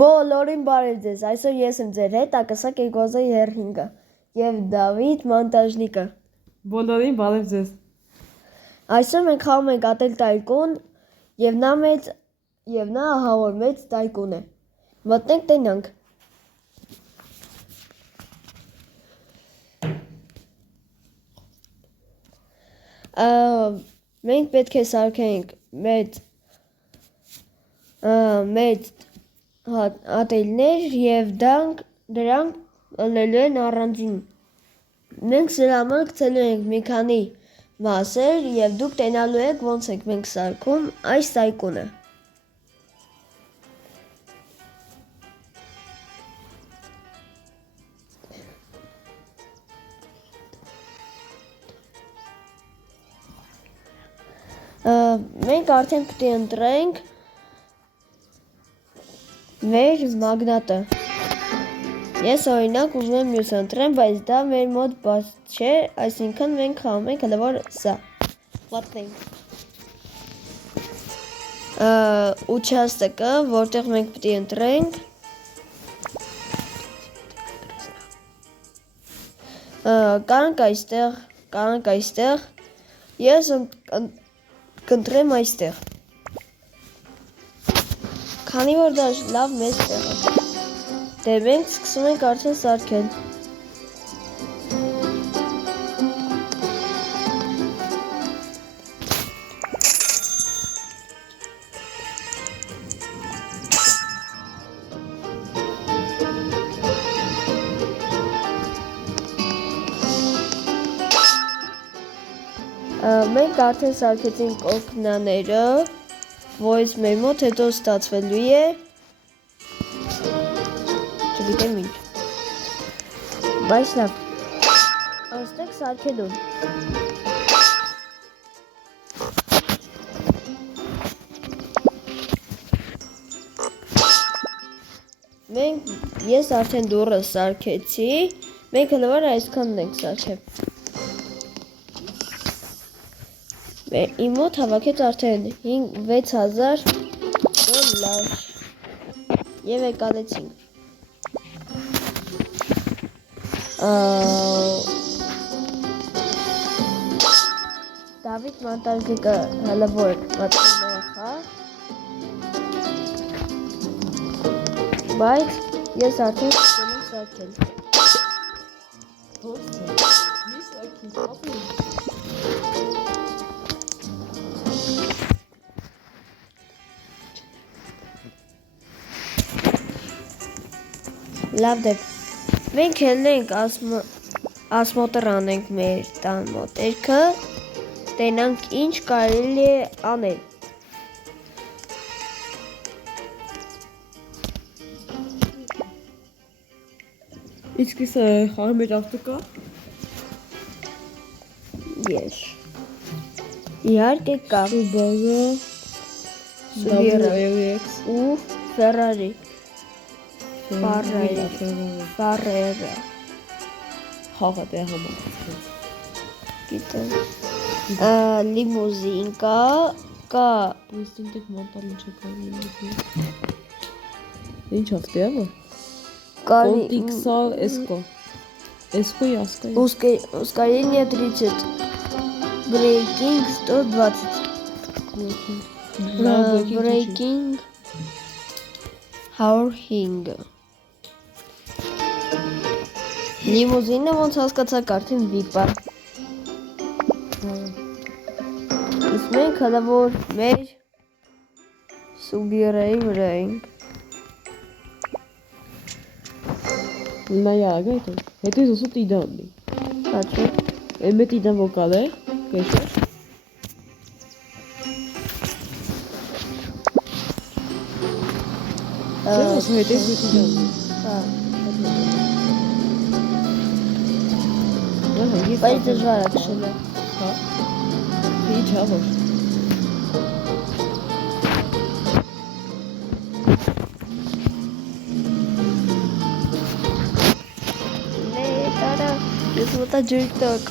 Բոլորին բարև ձեզ, այսօր ես եմ ձեր հետ, ակասակ 2005-ը և Դավիթ Մոնտաժնիկը։ Բոլորին բարև ձեզ։ Այսօր մենք խաղում ենք ատել տայկուն և նա ահավոր մեծ տայկուն է։ Մտնենք տենանք։ Մենք պետք է սարքենք մեծ ատելներ և դրանք ըլելու են առանձին։ Մենք սրա համար գցելու ենք մի քանի մասեր և դուք տենալու եք ոնց ենք մենք սարքում այս տայկունը։ Մենք արդեն պետք է ընտրենք մեր մագնատը։ Ես օրինակ ուզում եմ մյուսը ընտրեմ, բայց դա մեր մոտ բաց չէ, այսինքն մենք խաղում ենք հələ որ սա։ Պատմենք։ Ուչաստկը, որտեղ մենք պետք է ընտրենք կարանք այստեղ, ես կընտրեմ այստեղ, քանի որ դա լավ մեծ տեղ է, դե մենք սկսում ենք արդեն սարքել։ Մենք արդեն սարքեցինք օկնաները, որից մեր մոտ հետո ստացվելու է, չգիտեմ ինչ, բայց լավ, անցնենք սարքելուն։ Ես արդեն դուռը սարքեցի, մենք հələ որ այսքանն ենք սարքել։ Իմ մոտ հավաքեց արդեն 6000 դոլար և եկալեցինք։ Դավիթ Մոնտաժնիկը հələ որ մտնում է խաղ, բայց ես արդեն սկսել եմ սարքել։ Լավ դեպ, մենք հելնենք ասմոտր անենք մեր տան մոտերքը, տենանք ինչ կարելի է անել։ Իսկ իսկ խաղի մեջ ավտո կա։ Ես իհարկե կա Subaru ու Ferrari Բարերը խաղը դե համակցում։ գիտեմ, լիմուզին կա Պրեստինտեք մանտալին չկա լիմուզին։ Ինչ ավտո է, Колтикса Эско и Аска. Ускорение 30, брейкинг 120, брейкинг, хаուրհինգ։ Լիմուզինը ոնց հասկացաք արդեն VIP է։ Իսկ մենք հələ որ մեր Subaru-ի վրա ենք։ Նայա գայթ, հետո զուսու տիդաննի։ Հաճո։ Էմե տիդան վոկալ է, կեշը։ Չէ, ոսու հետո զու տիդաննի։ Բայց դժվար է քշելը։ Հա։ Ինչ հա որ։ Ես մոտա ջրտոք։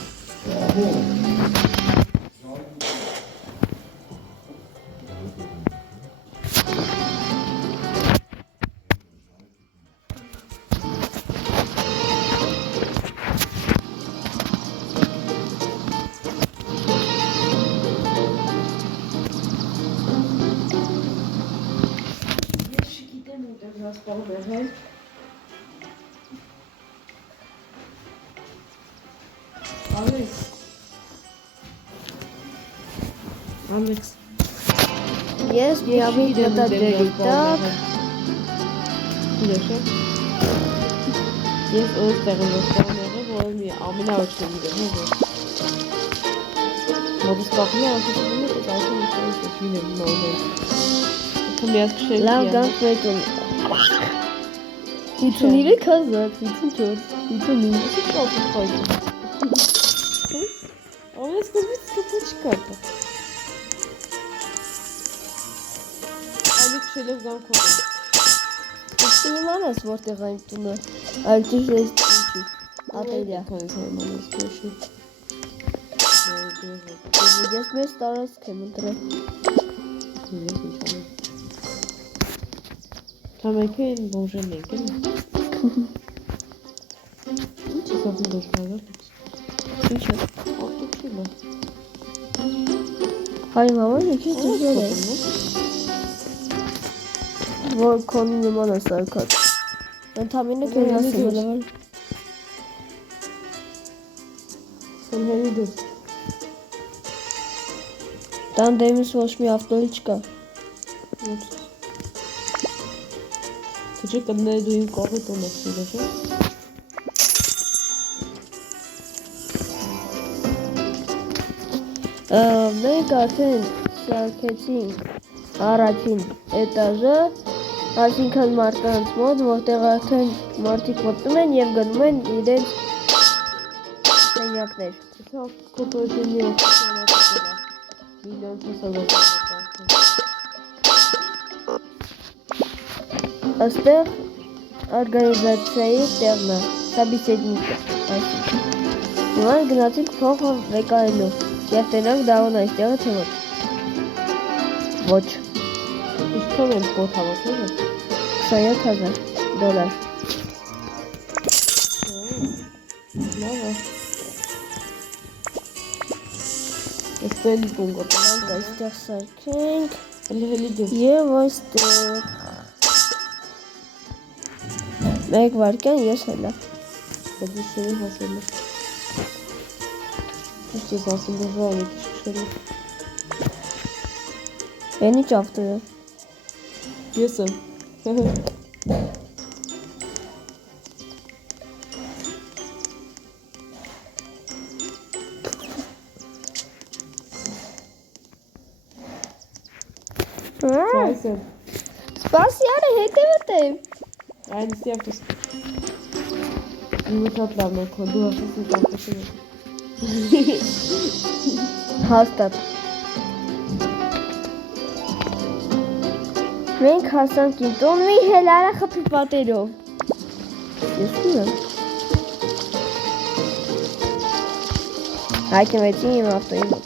Ասպարում է հայ։ Ալեքս։ Ես միամիտ մտա դերի տակ։ Իրեշ է։ Ես ոստեղ եմ ոստեղն եղել, որը մի ամենավերջն եմ իրեմ, հոզ է։ Մոտս պախում է, ակուսում է, ես ակում եմ մինեմ նորմել։ Ակում միած կշել Լավ գանք մետուն։ 53,000, 54, 55։ Ոսի շապ է խայտը։ Ամենը սկզբից կպոչ կարտը։ Այլի կշել եմ գանք հոտը։ Իսկ իմանաս որտեղ այն տունը, այլ ճիշտ ինչի, ատելյա։ Քանից հայմանես կոշի։ Ես մեզ տարածք եմ ընտրել։ Ես ինչ անեմ։ Համայքը են բոնժեն ենք են։ Ինչ ես ախում դոշմարար տուքս։ Ինչ է։ Աղտուք չի լա։ Հայ մաման ինչի ծուզել է, որ քոնի նման է սարկած։ Ընդամենը կենաս է վլվել։ Սնհերի դուր։ Տանդեմիս ոչ մի ավտոյի չկա։ Թե չէ կդները դու իմ կողի տուն ես իրեշ է։ Մենք արդեն սարքեցինք առաջին էտաժը, այսինքն մարդկանց մոտ, որտեղ արդեն մարդիկ մտնում են և գնում են իրենց սենյակներ։ Եթե կոպորտինի օգտի համատակել է։ Միլիոն փոսալով Աստեղ օրգանիզացիայի տեղն է, սաբիսեդնիկը, այսինքն։ Հիմա գնացինք փողը վեկայելու, և տենանք դավոն այստեղը թե ոչ։ Ոչ, Ինչքան են պոտ հավաքները։ $27,000։ Լավ է։ Ես տելի տուն գոտանք Անք այստեղ սարքենք հելի դուր։ և այստեղ։ Մեկ վարկյան ես հելա։ Բայց ես շերի հասել է։ Ինչ ես ասում բժվան եք շքշել է։ Են ինչ ավտո է։ Ես եմ։ Այս եմ։ Սպասի արը հետևդ է։ Այն իսի ավտոս։ Իմը շատ լավն է քո, դու ասես ինձ ավտոսին է։ Հաստատ։ Մենք հասանք իմ տուն մի հելարա խփի պատերով։ Ես ուր եմ։ Հայտնվեցին իմ ավտոյի մոտ։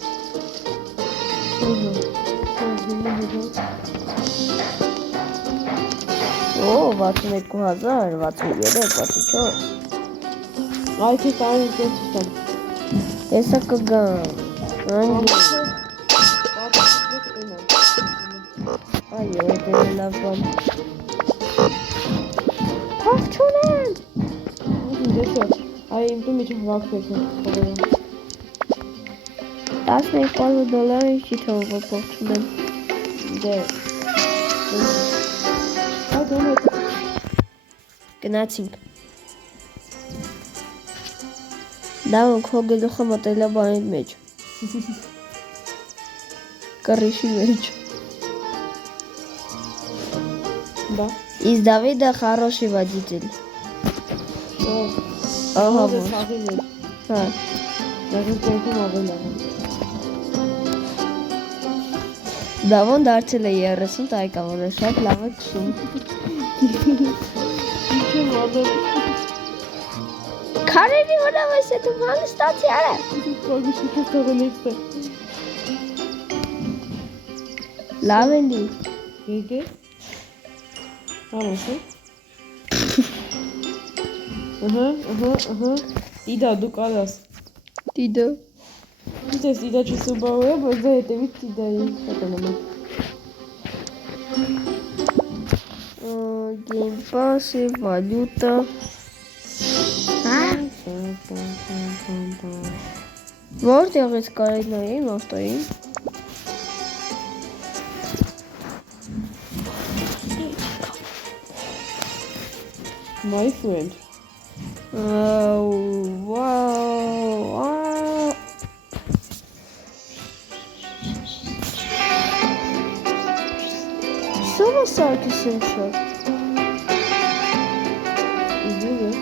Օ, 62,000, 63, 64։ Այ թե տարին կես ուտամ։ Եսա կգամ։ Անգի։ Այ է լավ բան։ Փող չունեմ։ Այ իմ տուն միջև վակվեք է խողերը։ $12 չի թողով որ փող չունեմ։ Դե։ Այ դու հետ։ Գնացինք։ Դավոն քո գլուխը մտել է բանի մեջ։ Կռիշի մեջ։ Да. Из Давида хороший водитель։ Ահա որ։ Սաղի մեջ։ Հա։ Դաժան կերքում ավել աղը։ Դավոն դարձել է 30 տարեկան, որը շատ լավ է քշում։ Ինչ եմ ադել։ Քարերի վրա ես է դու հանգստացի արա։ Կարգուշի կես թողել էքստը։ Լավ էլի։ Եկե։ Համոս է։ Իդա դու կարաս։ Դիդո։ Ինչ ես իդա չսուբարու է, բայց դա հետևից իդա է։ Հատանամ է։ Game Pass, վալյուտա։ Որտեղից կարելի նայել ավտոյին։ My friend. Wow. Sava Sarkis'in şu. İzliyor.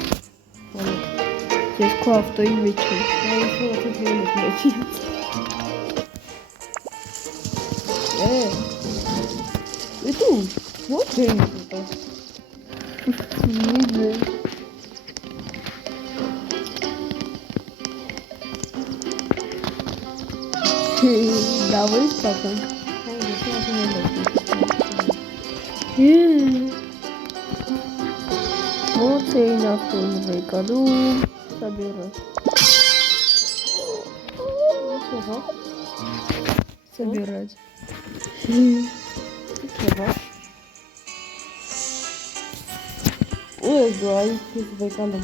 Keşke haftayı geçiyor. Ben şu an atıyorum maçı. E tu? What game is it? Neydi? Davayı bakın. Вот и на второй году собирать. Собирать. Ой, говорит, ты выкалом.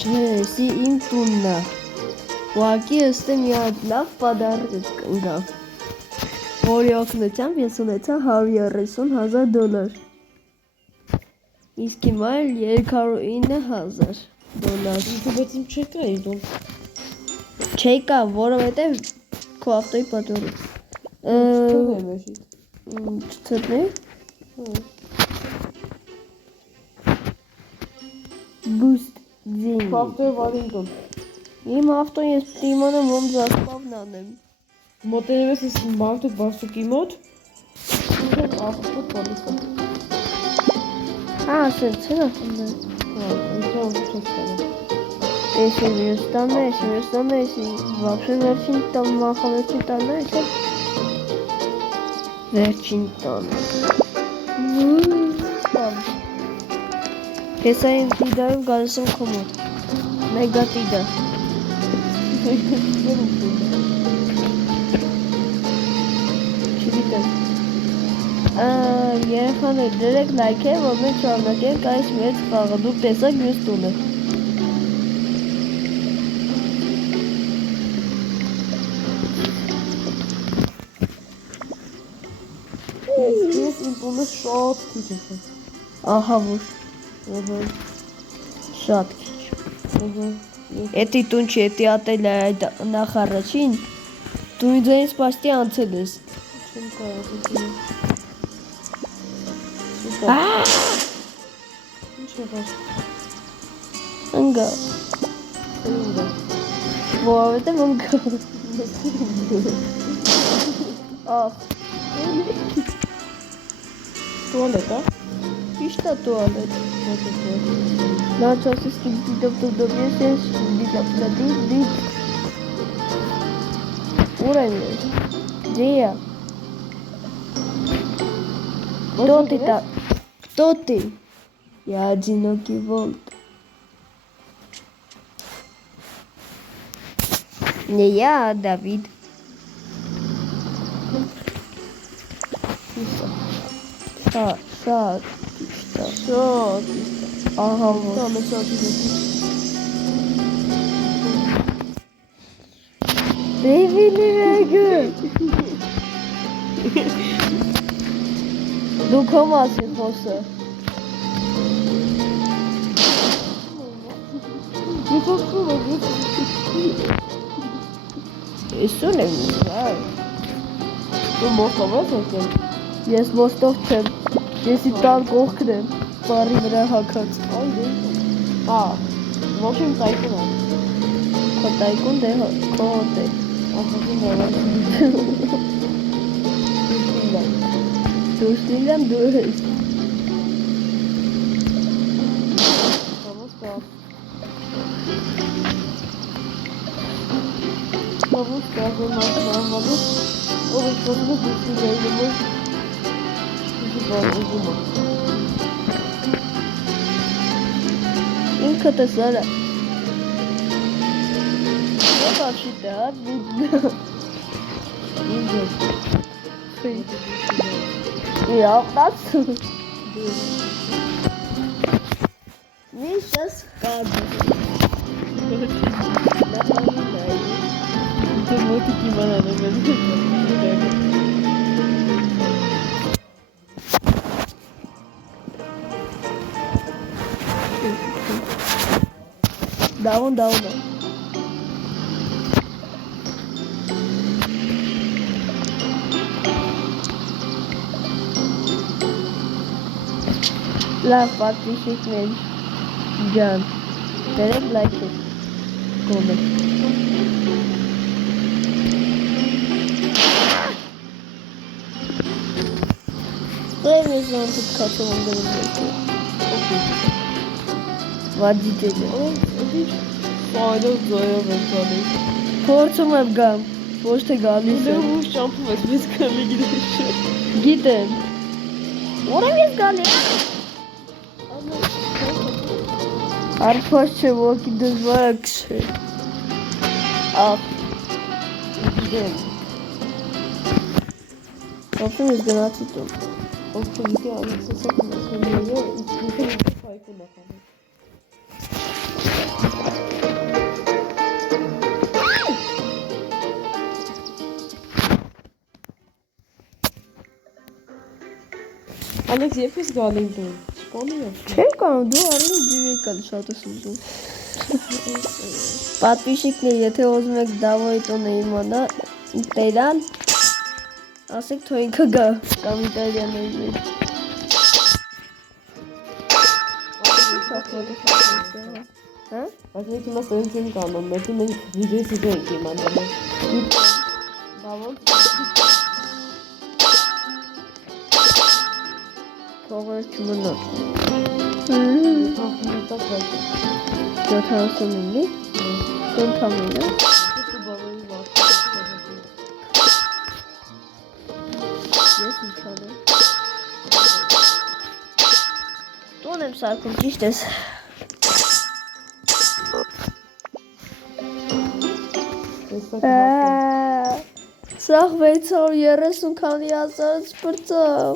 Չէ, սի իմ տունն է։ Ուղղակի ըստ է մի հատ լավ պադարկ կգավ, որի օգնությամբ ես ունեցա $130,000։ Իսկ հիմա էլ $209,000։ Դու բայց իմ չեկա իդում։ Չեկա, որովհետև քո ավտոյի պատճառով։ Չթողեմ էշի։ Չթողնի։ Boost ձին։ Ավտոյը վարինտում։ Իմ ավտոն ես պիտի իմանամ ում զասպավն անեմ։ Մոտենում ես մարդուկ բարձուկի մոտ։ Ավտոտ բանիսա։ Ասել չնա խնդը։ Ինչա չես կարա։ Если верстана, если вообще վերջին տան, նախավերջին տանն է, եթե վերջին տանը։ Ես այն դիդայում գալիս եմ քո մոտ։ Մեգա դիդա։ Չգիտեմ։ Երեխաներ դրեք լայքեր, որ մենք շարունակենք այս մեծ խաղը, դուք տեսակ մյուս տունը։ Ես իմ տունը շատ քիչ եմ։ Ահա որ։ Շատ քիչ։ Էդի տուն չի, էդի ատել է այդ նախառաջին, դու ինձ այն սպաստի անցել ես։ Չեմ կարող Ինչ եղավ։ Ընգա, Ընգա։ որովհետև ընգա։ Ախ, Տուալետ, հա։ ճիշտ է տուալետ։ Նախասիսկի դիդոպ ես դիդոպ Уровень. Где я? Кто ты там? Кто ты? Я одинокий волк. Не я, а Давид. Что? Ага, вот. Baby, Du kommst in Fosse. Ist so nämlich wahr. Du musst doch was essen. Ես ոստով չեմ, ես իմ տան կողքն եմ, բարի վրա հակած։ Հա, ոչ իմ տայկուն է։ Քո տայկուն դե քո հոտ է։ Ասացին նավան։ Դու ստիլան դու ես։ Vamos fazer mais vamos. Ou vamos fazer Ինքդ ես արա։ Ո՞վ աշիտա, դու։ Ja, das. Nicht das Garten. Down. Love what we should make. John. Derek like it. Comment. Where is on to cut on the video? What did you do? Fayda zoya bakalım. Portum heb gam. Boşta Ne galıysa. bu şampu var? Biz kanı gidiyor. Gidin. Oraya biz galı. Arpaşça walking the works. Up. Gidelim. Portum is gonna tuttum. O çocuk anasını satmasın diye bütün sayfa bakalım. Alex, yapıyoruz galiba. Spawnuyor. Čekam, doarım gibi kalışatasın. Подписчик եթե ուզում եք դավոյի տոնը իմանա, Տերան, ասեք թող ինքը գա կոմենտարիաների մեջ։ Հա? Բայց մենք հիմա սենց ենք անում, մեկի մենք վիդեո սիզե ենք իմանում։ Բավոն։ Թողեր չմնոց։ 75-ի։ Սենթամինը։ Ես իչանեմ։ Տոն եմ սարկում, ճիշտ ես։ Սաղ 630 քանի հազարից պրծավ։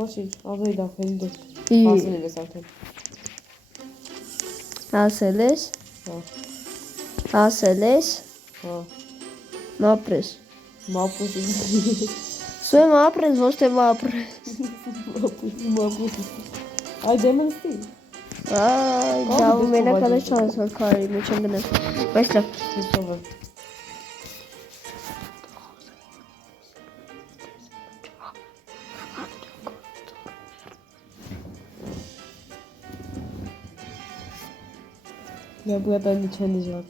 Ոչինչ, ավելի լավ, հենց դու։ Ի։ Հասել ես արդեն։ Հասել ես։ Հա։ Հասել ես։ Հա։ Մապրես։ Մապուս։ Սույմ ապրես, ոչ թե մապրես։ Մապուս։ Այ դեմոնստի։ Այ, դավ մենակ ալես չանես, որ քարի մեջ են գնես։ Բայց լավ։ Հեսով է։ Я бы это ничего не делал.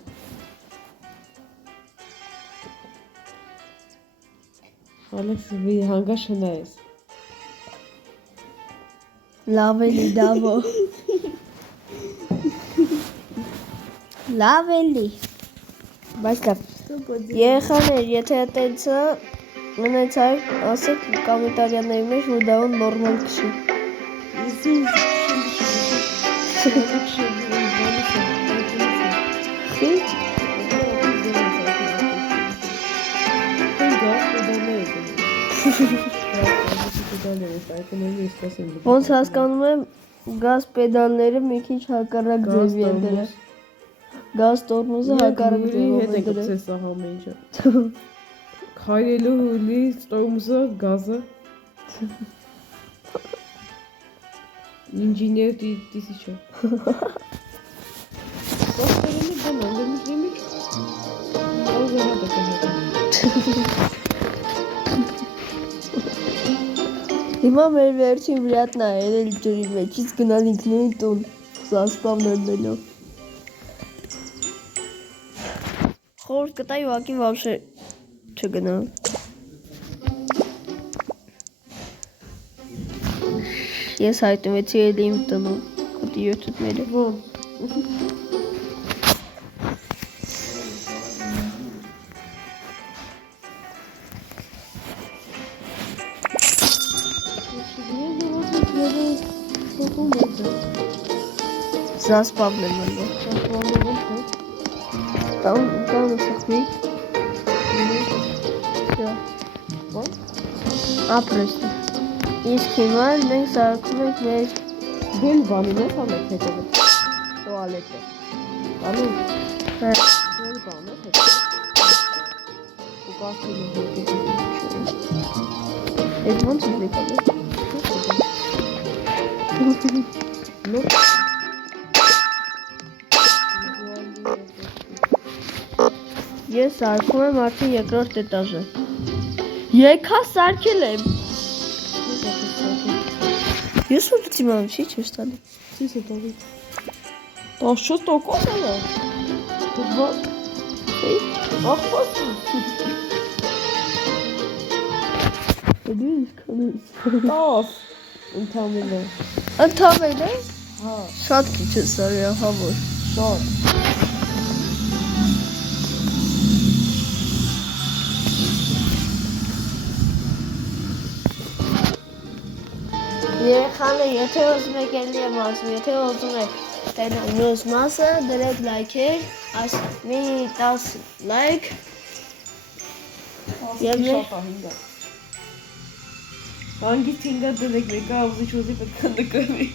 Ալեքս, վի հանգա շնա ես։ Լավ էլի, դավո։ Լավ էլի։ Բայց լավ։ Երեխաներ, եթե այդեցը մնացար, ասեք կոմենտարիաների մեջ, որ դավոն նորմալ քշի։ Ոնց հասկանում եմ, գազ պեդալները մի քիչ հակառակ ձևի են դրել։ Գազ տորմուզը հակառակ ձևով է դրել։ Հետո համեջը։ Քայլելու հուլի տորմուզը գազը։ Ինժեներ դիսիչը։ Ոստերինի բանա, դեմի։ Ո՞վ է դա կհետը։ Հիմա մեր վերջին վրատնա երել ջրի մեջից գնալ ինքնույն տուն սասպավներնելով։ Խորտ կտայի ուղակի վաբշե չգնալ։ Ես հայտնվեցի էլ իմ տնում, կոտի յոթուտները։ Ո՞ն։ Սասպավներ մնալ։ Տանը սխվի։ Դա։ ապրեստը։ Իսկ հիմա մենք սարքում ենք մեր Դել բանին ես համեք հետևը։ Տուալետը։ Բանու։ Դել բանը հետևը։ Ու կասին ու հետևը։ Այդ ոնց է դեկալը։ Նո։ Ես սարքում եմ արդեն երկրորդ էտաժը։ Եկա սարքել եմ։ Ես ո՞նց իմանում չի չես տալի։ Ցույց է տալի։ 14% է։ Դու ախպոս։ Դու ինչ կանես։ Տաս։ Ընդամենը։ Ընդամենը։ Հա, Շատ քիչ է սարի ահավոր։ շատ։ Երեխաներ, եթե ուզում եք էլի եմ ասում, եթե ուզում եք տենալ մյուս մասը, դրեք լայքեր, այս մի 10 լայք Եվ շատ է 5-ը։ Հանգիստ 5-ը դրեք մեկը ուզի չուզի պետք է նկարի։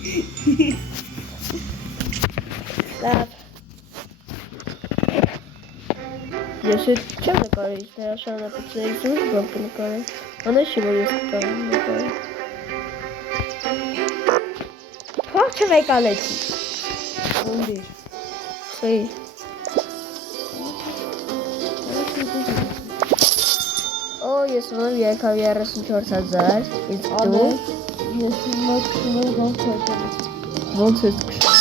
լավ։ Ես չեմ նկարի, հրաշանապետների զուր բավ կնկարի։ Անեշի, որ ես նկարի։ Փող չվեկալեցի։ Ոնդիր։ Խեի։ Օ, ես ունեմ 334,000, իսկ դու Ես հիմա քշում եմ ոնց հետևը։ ոնց ես քշում։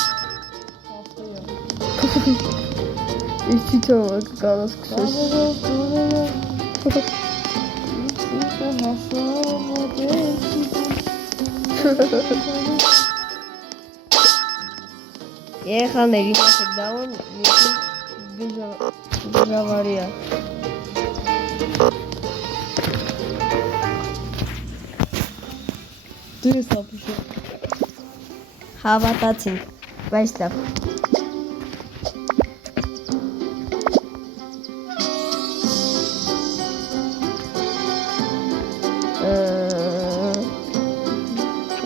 Ես չի թողը կկանաս քշես։ Երեխաներ, իմացեք դավոն գժավարի է։ Դու ես ապուշը։ Հավատացինք, բայց լավ։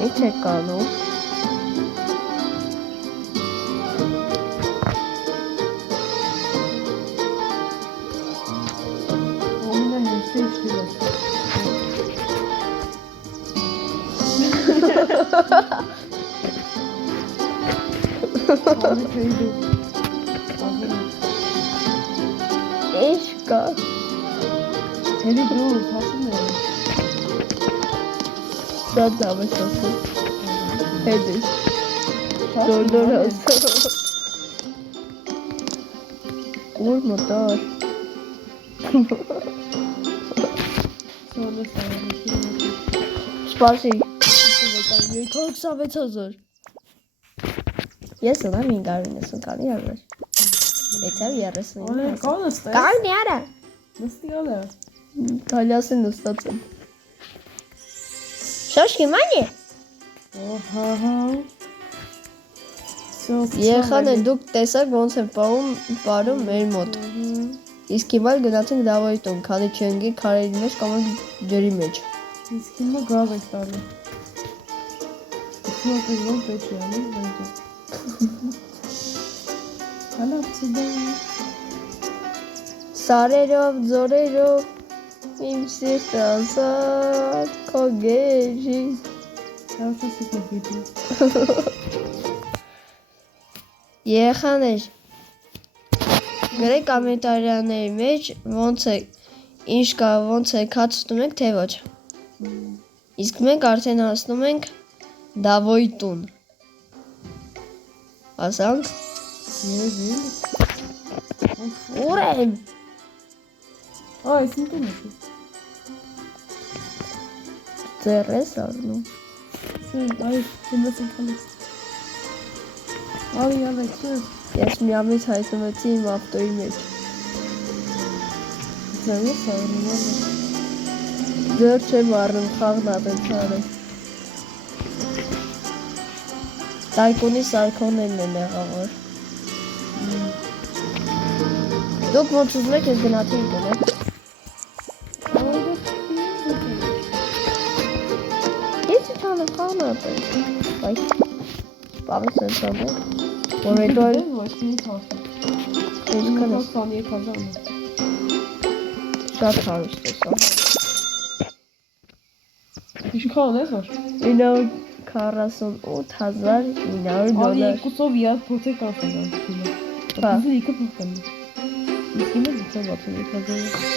Ինչ է կանում։ Ամենը հեսի իստիլ է։ Ալի քեյդու։ Ինչ կա։ Հելի դուս, հասում է։ Շատ լավ ես ասում։ Հետ ես։ Դորդոր ասում։ Ուր մոտար։ Սորը սարավիշի։ Սպասի։ 226,000։ Ես ունեմ 590 քանի հարյուր։ 639։ Ալի կանս տես։ Կարնի արա։ Նստի ալը։ Թալյասը նստած եմ։ Շոշկի մանի։ Օհա։ Երեխաներ դուք տեսակ ոնց են պարում մեր մոտ։ Իսկ հիմա գնացենք դավայի տուն, քանի չենք քարերի մեջ կամ ջրի մեջ։ Իսկ հիմա գավ եք տալի։ Հիմա պեզոն պետք է անի, բայց։ Հալա ծուբա։ Սարերով, ձորերով, իմ սիրտը ազատ, քո գեժի։ Հացասիկ է գիտի։ Երեխաներ, գրեք կոմենտարիաների մեջ ոնց է, ինչ կա, ոնց է հացնում եք, թե ոչ։ Իսկ մենք արդեն հասնում ենք Դավոյի տուն։ Ասանք։ Եվ Ուր եմ։ Այս ինքն է։ Ձեր ես առնում։ Այ հիմնած ինքնից։ Ալի Ալեքսը։ Ես միամից հայտնվեցի իմ ավտոյի մեջ։ Ձեր ես առնում։ Ձեր չեմ առնում, խաղն ատենց արել։ Տայկունի սարքոններն են եղավոր։ Դուք ոնց ուզում եք ես գնացի գնեմ։ Խանապ է։ Այ բավը սենսանդ է։ Որ հետո այլ ոչ մի թարթ։ ինչքան է 23000 է։ շատ հարուստ է սա։ Ինչքան է որ։ 948,900 Արի դոլար։ 200 իհատ փոթեք ասել դու։ Հա։ Դու իքը փոխտան։ Իսկ իմը 26000։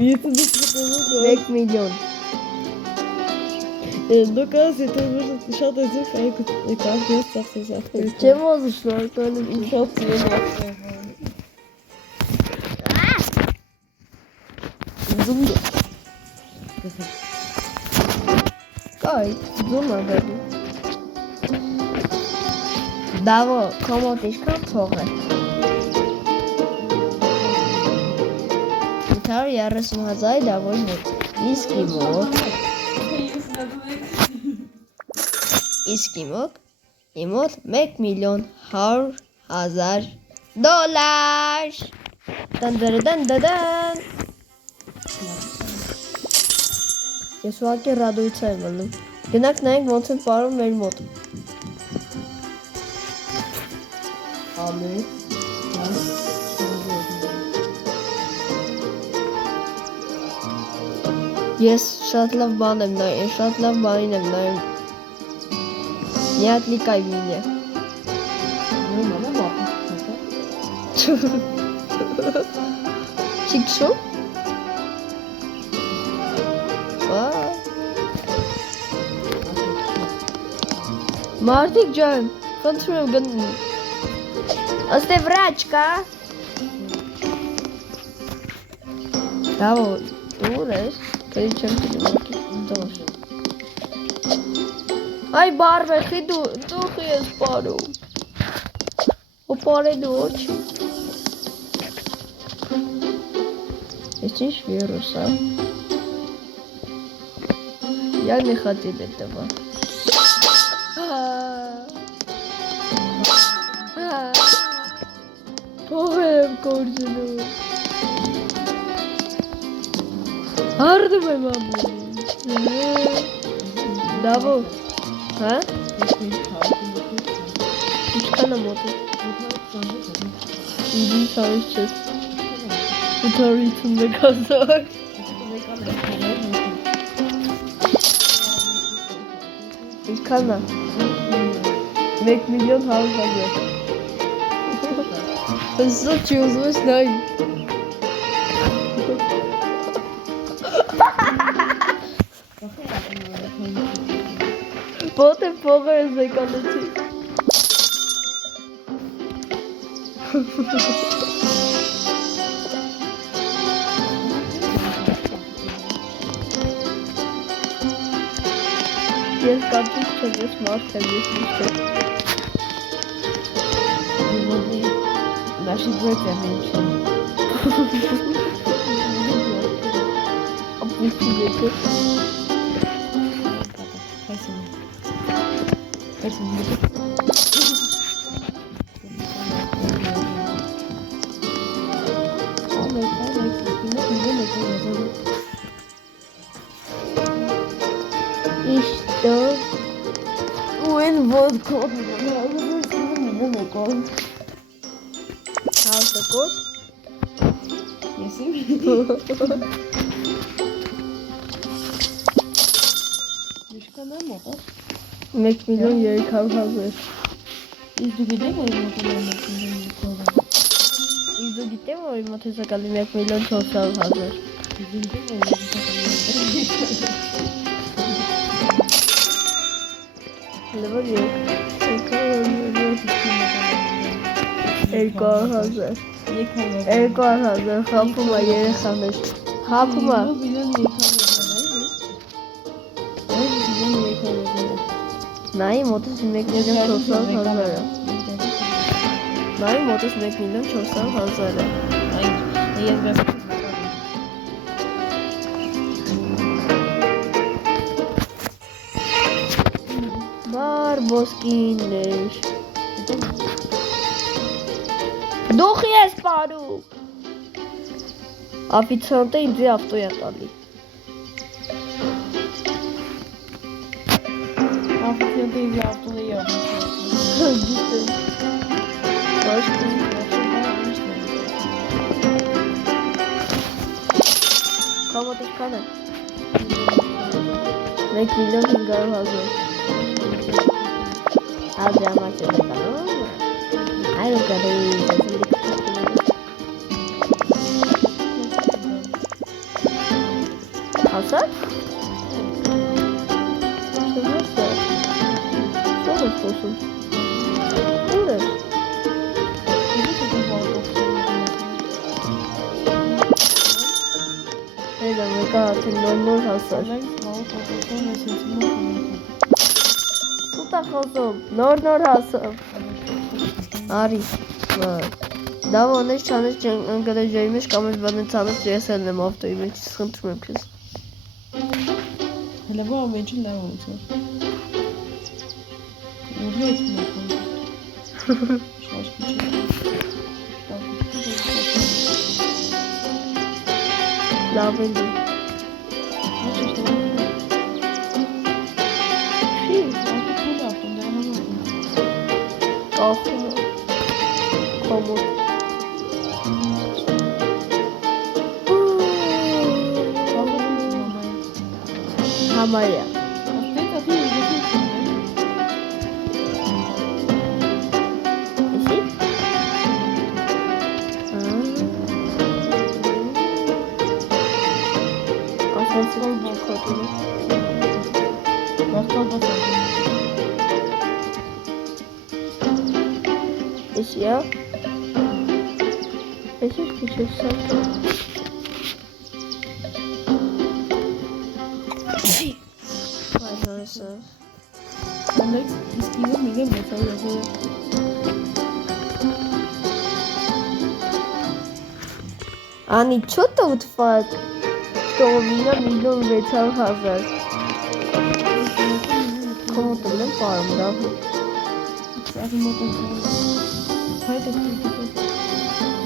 Եթե դու փոխանակ 1 միլիոն։ դու կասի դու շատ է ձուկ այ կարդես ծախսես։ Չեմ ուզում շնորհակալ եմ։ Շատ ծեր ասել։ Զում դու։ Այ, զում ադարի։ Դավո, կոմոտ իշքան փող է։ 530,000 դավոյ մոտ։ Իմոտ 1,100,000 դոլար։ Դան։ Ես ուղղակի ռադույց եմ անում։ Գնանք նայենք ոնց են պարում մեր մոտ։ Ամեն Ես շատ լավ բան եմ նայում, շատ լավ բանին եմ նայում։ Մի հատ լիկայ մինե։ նորմալ է մապը։ Չիքշո։ Մարդիկ ջան, խնդրում եմ գնի։ Աստե վրաչ կա։ Դավո, ուր ես։ Քեզ չեմ գնում դոշ։ Այ բարվեխի դու ես պարում։ Ու պարելու օչի։ Ես ինչ վիրուս է։ Я не хотел этого. Փողեմ կորձնում։ Արդում եմ ամեն։ Դավո, հա? Ինչքան եմ մոտը։ Ինձ հարուս չես։ 851,000։ Ինչքան է։ 1,100,000։ Հսո չի ուզում ես նայ։ Ո՞տ է փողը ես եկալեցի։ Ես կարծիք չեմ, ես մարդ եմ, ես միշտ եմ։ Naši dvojci je menší. A pustíme to. Kaj jsem Isto. Uen vodko. How's the cost? Yesim. Müşkana mı o? 1,200,000. İzdugide mi oynamak İzdo gitti mi oyun motosa kaldı 1,400,000. İzdugide mi oynamak Ne var yok? 2,000. 2,000. Kapıma yere kalmış. Kapıma. Naim 31,400,000. Naim 31,400,000. Barboskiner. Դուխի ես պարու։ Ofițiantă intră avtoia tali. Ofițiantă intră avtoia ea. Gitti. Başka. Kalmadı çıkanı. Ne milyon hingar hazır. Az yamaç edin tamam mı? Hayır o kadar iyi. Hasar? Nasıl? Çok olsun. Uğraş. Ne demek artık normal hasar. Su da kızım. Normal hasar. Ari. Var. Daha onu çalışacağım göreceğimiz kamış bana çalışacağız seninle haftayı hiç sıkıntı mümkün. Hele bu amacın ne oldu? Orada etmiyor. Şaşkın şey. Lavender. Nasıl işte? Şey. Artık burada yaptım. Devam edelim. Kalkma. Komut. Hamaya. Esi? Asansör kodunu. Esi ya. Esi küçülsen. Vay nasıl? Onları istiyorum mi? Mesela yazıyor. Ani, что тут факт? Что у меня миллион ветер hazır. Кому-то не паром, да?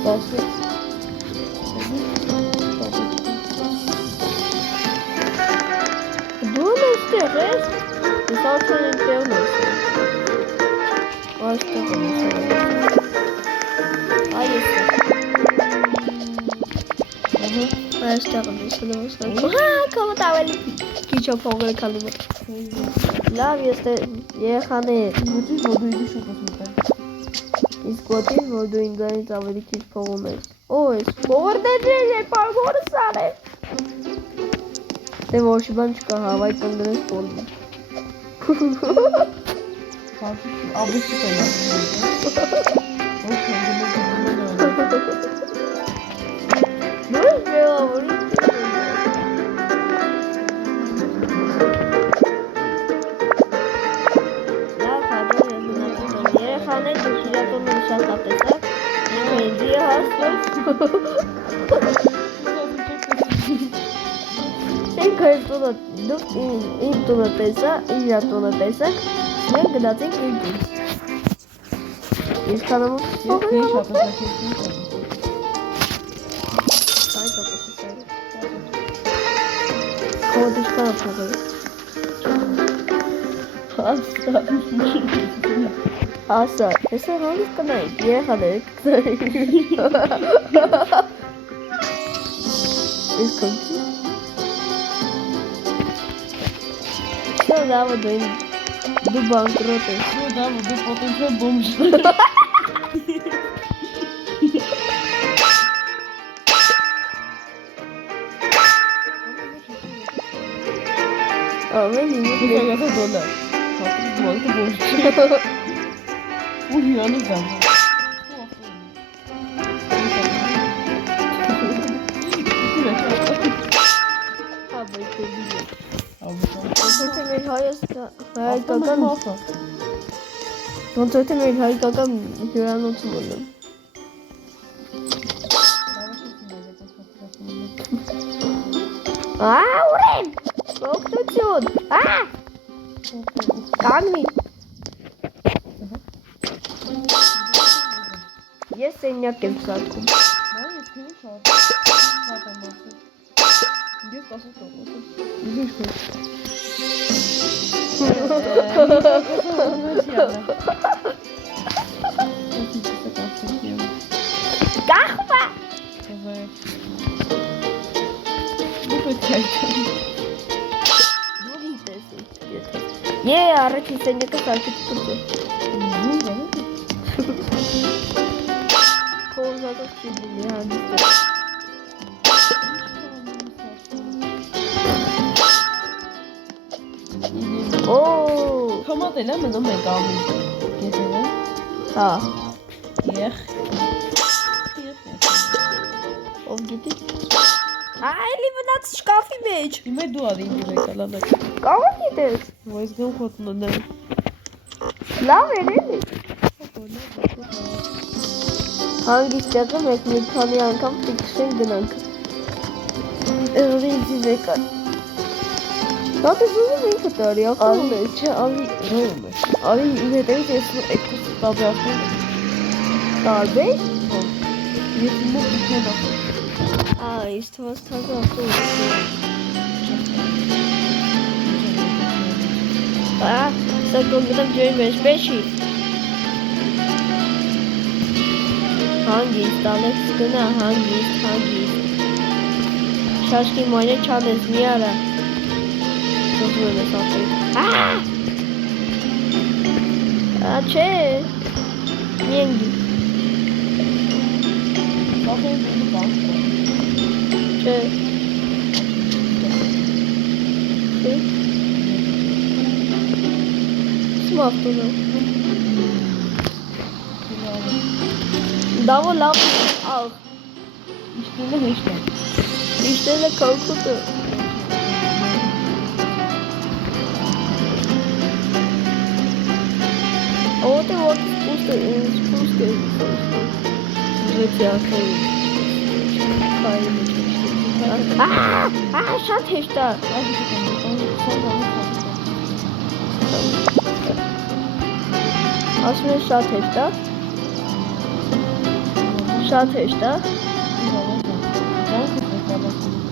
После. Думаю, что рез. И завтра не вернусь. А что там? А если? ¿Cómo estaba el kicho pongo el calima? La este jehane. İskotin modu ingani taveri kiç pongo. O es power de parkour sare. De boşban çıkar havayı kandırız poldu. Abi çıkıyor. No es feo, bonito. La kadar yazılan yere hane düşüyor onu şartlatırsak. Kendi hasta. Sen kayıtlı da ilk donatırsa, ilk donatırsak. Sen gıdatın ilk. İlk kanımı Yok, hiç atacak. Como dıştan atıyor. Asa. Asa. Esa hangi kanal? Diğer kanal. Es contigo. Só dava do bankroto. Ну да, буду потом бомж. А мы не Bu можем. kadar dolar. Kapı bu bomж. Bu dünyanın zamı. А, байкобили. Abi Концерты Михаил tamam. Гаган. Концерты Михаил Гаган Hüran oturmadım. Урем! Кто тут? Камни. Ես սենյակ եմ սարքում։ Նա ես քիչ շատ եմ ասում։ Ես ասում եմ։ Ինչ քո։ Կախվա։ Եե առաջին սենյակը սարքից պրծը։ Խոզատող չի լինի հանդիստը։ Օ Համատել եմ մնում ենք ամին։ Գետերը։ հա Եխ։ ով գիտի այլի մնաց շկաֆի մեջ Հիմա դու արի ինձ եկալանը։ կարող գիտես Ոյս գում խոտնն է։ լավ էր էլի հանգիստ տեղը մեկ մի քանի անգամ ֆիքշեն գնանք ինձ եկա Դա դու ինքը տարի ախորում ես Չէ, արի ռոմ է։ Արի հետևից ես եկուս տաբյասում։ տարբեր Ես իմը դիքեն ասում։ Այս թվաց թազը ախորում Սա կոնգրեմ ջոյի մեջ բեշի Հանգիստ, Ալեքս գնա, հանգիստ Շաշկի մոյնը չանես մի արա Զոզում ես ապրի Չէ Մի ենգի Բախեն դու բախ։ Չէ Սմավտունը Դավո լավ աղ Իշտելը հեշտ է։ Իշտելը կալքուտը Вот и вот спусты. Жить շատ հեշտ է։ Ասում եմ շատ հեշտ է։ Շատ հեշտ է։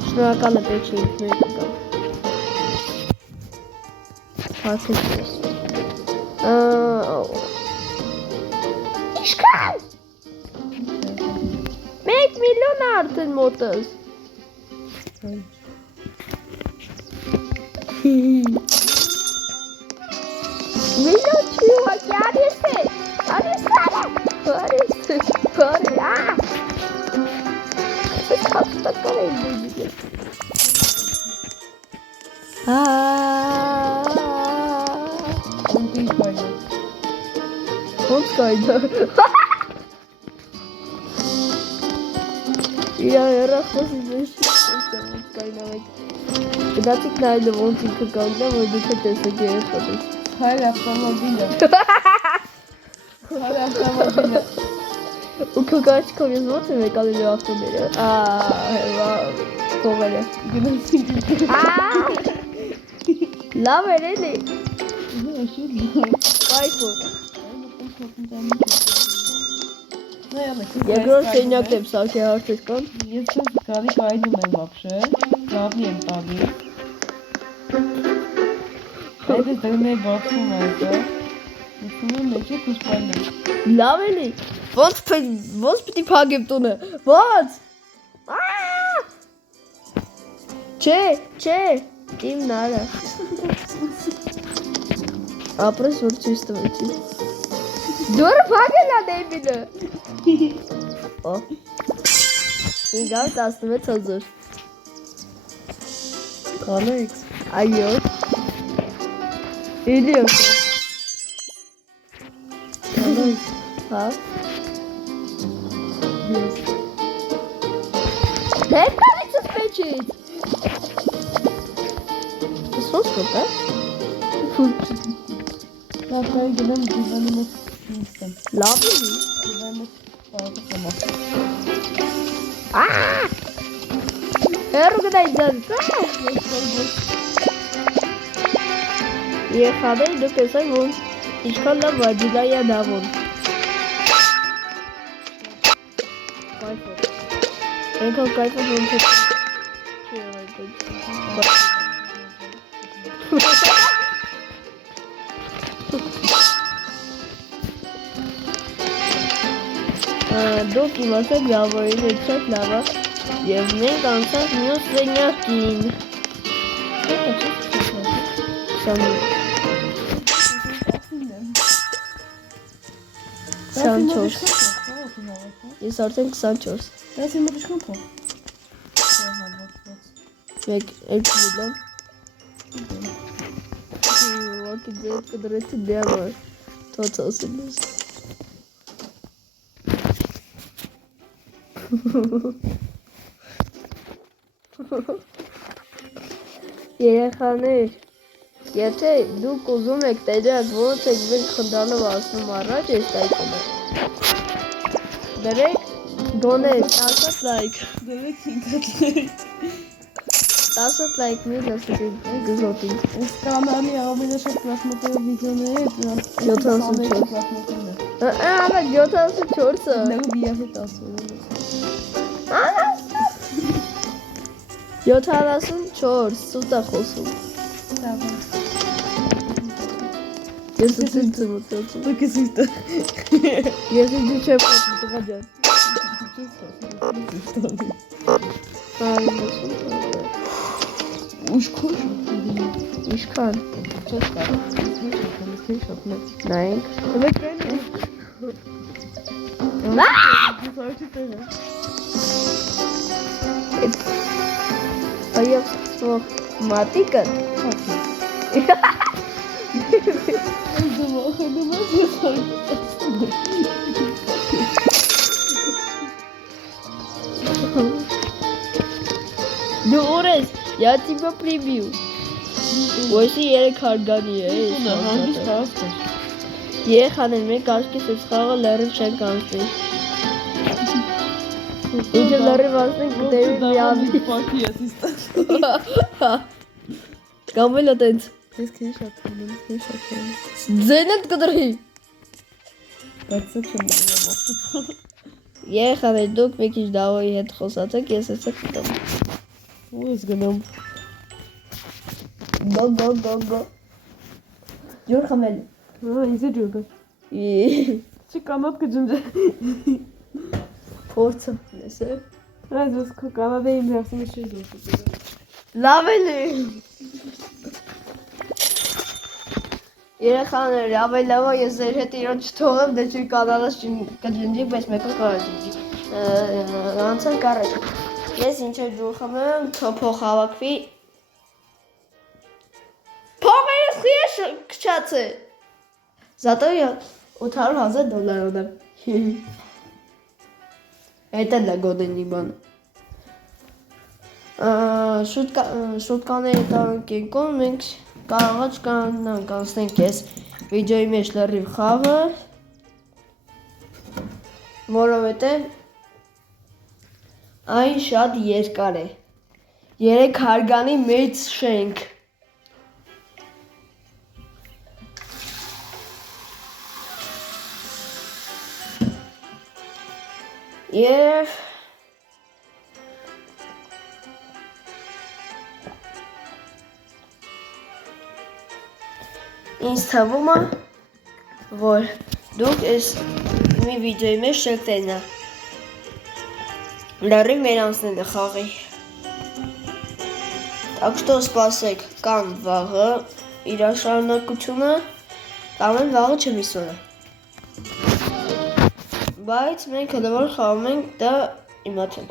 Շնորհակալ եմ պետք է ինքնուրույն կգամ։ Հացեցես։ Իշքան։ 1 միլիոն արդեն մոտս։ Միլիոն չի ուղղակի, արես է։ Արես արա։ Արես։ Ես հապստակար եմ դիգել։ Ոնց կայնա։ Իրա երախոսի մեջ ոնց կայնա մեկ։ Գնացիք նայելը ոնց ինքը կանգնա, որ դուք տեսեք երեխաներ։ Հայր ավտոմոբիլը։ Հայր ավտոմոբիլը։ Ու քո գաչքով ես ոնց եմ եկալելու ավտոները։ Հևա փողերը։ Գնացինք։ Լավ էր էլի։ Բայֆոն։ Երկրորդ սենյակն եմ սարքի հարցեր կան։ Ես ես գալի կայնում եմ ապշե, լավնի եմ տալի։ Այդ է դրներ բացում այդը։ Ուսում եմ մեջ եք ուսպայնում։ Լավ էլի։ Ոնց պիտի փագեմ տունը։ Ոնց։ Չէ, իմ նարը։ Ապրես որ ցույց տվեցի։ Դուրը փագել է դեպինը։ Օ։ 516,000 Ալեքս։ Այո։ Իդիոտ։ Ալեքս։ Հա։ Ես։ Ներկայից սպեչից։ Ոնց կոպե։ Լավ կայ գնամ դիվանի մեջ նստեմ։ Լավ է։ Դիվանի պարտք եմ ասում։ Հերո գնայ ձեզ։ Ехали до песай вон. Ինչքան լավ վաջիլայա դավոն։ Կայֆոտ։ Այնքան կայֆը ոնց է։ Դուք իմացեք լավային եք լավա և մենք անցանք մյուս սենյակին։ Սանչորս։ Ես արդեն 24։ Դες իմ դժքան փող։ Մեկ երկու միլիոն։ Ակի ձեր կդրեցի դյամար։ Թոց ասում ես։ Երեխաներ, եթե դուք ուզում եք տեսնել ոնց եք մենք խնդալով ասնում առաջ այս տայքումը։ Դրեք գոնե 10 լայք։ Դրեք 5 լայք։ 10 լայք մի լսեցին գզոտին։ Այս կանալի ամենաշատ պրասմոտով վիդեոները 74։ Ահա 74-ը։ Նեղու բիա հետ ասում։ 74, սուտ է խոսում։ Ես ուծիմ ուծում։ Դուք ես իստը։ Ես իջի չեմ խոսում, տղա ջան։ Ուշքոչ։ Իշքան։ Չես կարող։ Նայենք։ Մեկ կայնի։ Այով սող մատիկը։ Դու ուր ես, я тебя прибью։ Ոյսի 3 հարգանի է։ Հանգիստ խաղաց։ Երեխաներ մենք աչքիս ես խաղը լերիվ չենք անցնի։ Ինչը լերիվ անցնենք դեպի միանի։ Պակի ես իստը։ Կամ էլ տենց։ Ես քեզ շատ ունեմ, քեզ շատ ունեմ։ Ձենդ կդրի։ Բայց սա չեմ ուզում։ Երեխաներ դուք մի քիչ դավոյի հետ խոսացեք, ես հեսա կտամ։ Ու ես գնամ։ Գո։ Ջուր խմել։ Ինձ է ջուրգը։ Չի կանատ կջնջը։ Փորձը լեսը։ Այս ես կանադեի իմ հերսում չի զուր։ Լավ էլի։ Երեխաներ, լավ ես ձեր հետ իրոք չթողեմ, դե չի կանալած կջնջի, բայց մեկը կարաջնջի։ Անցանք առաջ։ Ես ինչ է ջուր խմեմ, փող հավաքվի։ Փողը ես խիեշ կչաց է։ Зато я $800,000 ունեմ։ Այդ էլ է գոդենի բան։ Շուտկաների տարանք ենքոն մենք կարողաչ կանցնենք ես վիդեոյի մեջ լրիվ խաղը, որովհետև այն շատ երկար է։ 3 հարգանի մեծ շենք։ Եվ ինձ թվում է, որ դուք այս մի վիդեոյի մեջ չեք տեսնա։ Լրիվ մեր անցնելը խաղի։ Так что սպասեք կամ վաղը իր շարունակությունը, կամ էլ վաղը չեմ իսորը։ Բայց մենք հլվոր խաղում ենք, դա իմացենք։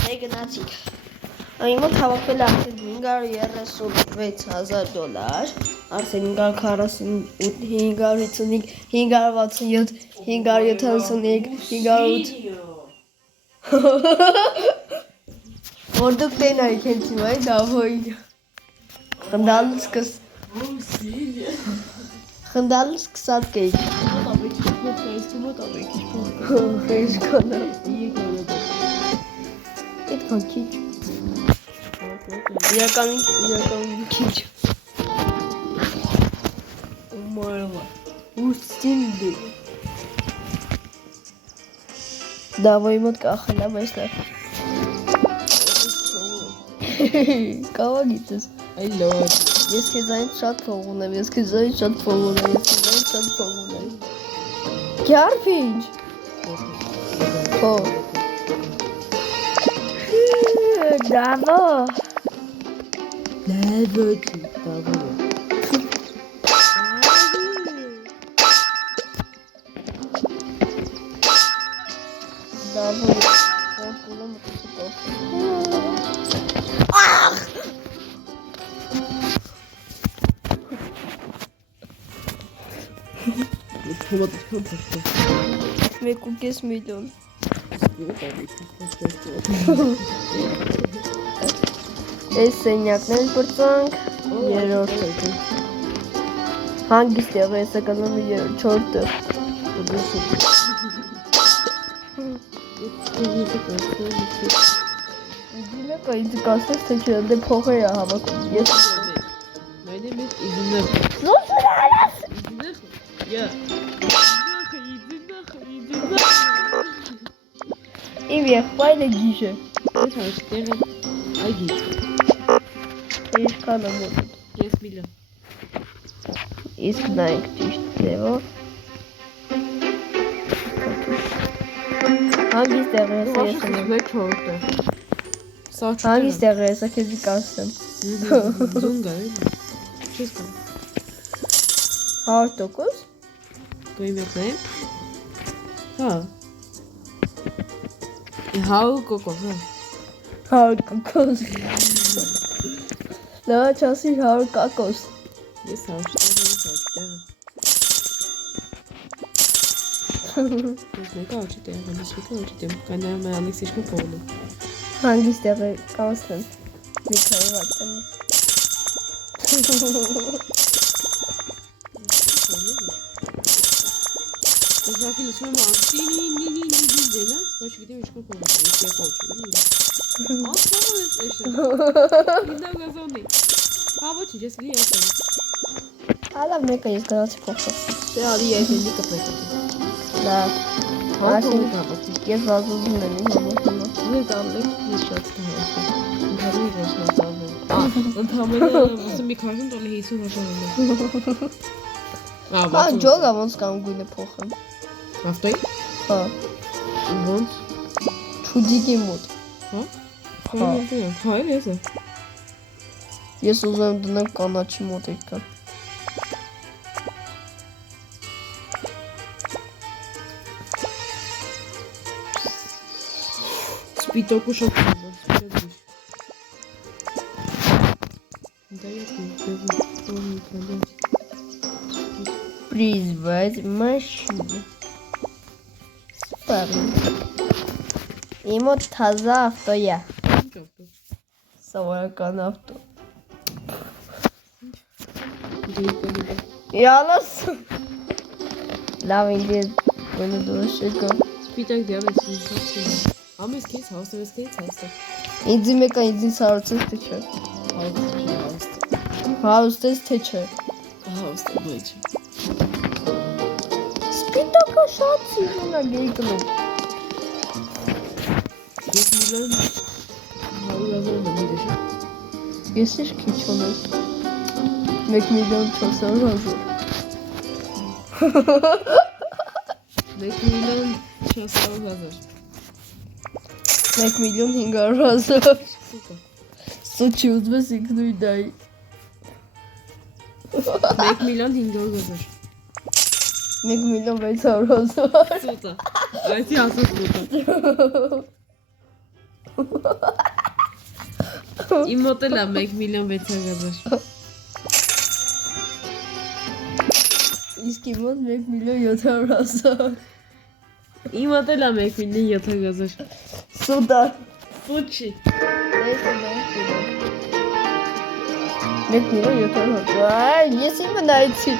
Դե գնացինք։ Այն մոտ հավաքվել արդեն $536,000, արդեն 548, 555, 567, 573, 508 Որ դուք տենայիք հենց հիմա է դավոյին Խնդալը սկսած կեիք Խեյս կանա Իդքան քիչ Իրականում քիչ Cindy. Davay mot kախելա այստեղ։ Կավա գիտես։ Այ լոտ։ Ես քեզանից շատ փող ունեմ, ես քեզանից շատ փող ունեմ, ես քեզանից շատ փող ունեմ։ Գարփինջ։ Օ։ Դավո։ Լավոքի, դավո։ Դավո։ Ախ։ Մեկ ու կես միլիոն։ Այս սենյակներ բրծանք, երրորդը։ Հանգիստ եղա, ես ականում չորդը։ Դիմեկա ինձ կասես, թե չէ, դե փողը է հավաքում։ Ես My name is Idinach. Ո՞ւր արած։ Idinach? Yeah. Իմ եղբայրը գիժը։ Ես հաշտեղը այգի։ Ինչքան է մոտ։ 5 միլիոն։ Իսկ նայեք ճիշտ ձևով։ Հանգիստ եղա, ես եմ։ Մեկ չորտը։ Սա չուտը։ Հանգիստ եղա, ես քեզի կասեմ։ Զունգա է։ Չես կա։ 100%։ Գոյի մեկնայեմ։ Հա։ Հաու կոկոս, հա։ 100 կոկոս։ Լավ չասի 100 կոկոս։ Ես հաշտեղը։ Ես մեկը աչի տեղը, ես մեկը աչի տեղը, կանայում է Ալեքս իշխում կողնը։ Հանգիստ եղա, կանցնեմ։ Մի քանի վայրկյան։ Ես հակի լսում եմ աղտինի դելը, բայց չգիտեմ իշխում կողնը, ես եկա ոչի։ Աղտավը ես էշը, գինդավ գազոնի։ Հա ոչի, ես լի ես եմ։ Ալավ մեկը ես գնացի փոխտով։ Դե ալի ես էլի կպրետ։ Լավ։ Ահին հավատի։ Ես վազում եմ իմ համոզումը։ Ես ամլեք ես շատ կհասում։ Ընդհանուր ես մազանում։ Ընդհանուր ասում մի 40 դոլար 50 հաշվում։ Հա, ջոգա ոնց կամ գույնը փոխեմ։ Ավտոյի։ Հա, Ոնց։ չուդիկի մոտ։ Հա։ Հա, ես է։ Ես ուզում եմ դնեմ կանաչի մոտ եկան։ Սպիտոկու շատ կոզոր, սպիտոկուշ։ Դա եկի, Призвать машину. Սպարին։ Իմ մոտ թազա ավտոյա։ Սովորական ավտո։ Յալաս։ Լավ ինձ գոնը դուրս եկա։ Սպիտակ դիավ ես ինձ։ Ամես քեզ հաստը, ես քեզ հաստը։ Ինձ մեկը ինձ հարցես թե չէ։ Հարցես թե չէ։ Հաստը, ոչ։ Սպիտակը շատ սիրուն է գեյկնում։ Ես միլիոն 100,000 եմ դեշա։ Ես ինչ քիչ ունեմ։ 1,400,000։ 1,400,000։ 1,500,000։ Սուպեր։ Սուչի ուզում ես ինքնույն դայի։ 1,500,000։ 1,600,000։ Սուտը։ Այսի ասած սուտը։ Իմ մոտ էլ է 1,600,000։ Իսկ իմ մոտ 1,700,000։ Իմ մոտ էլ է 1,700,000։ Սուտա։ Սուչի։ Ես եմ 1,700,000։ Այ, ես իմը նայեցի։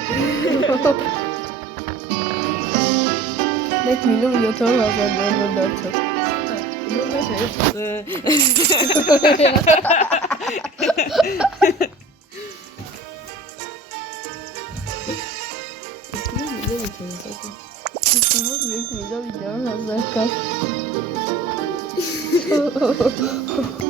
1,700,000 դարձավ։ Չեմ Իսկ մեկ միլիոն 1000 կա։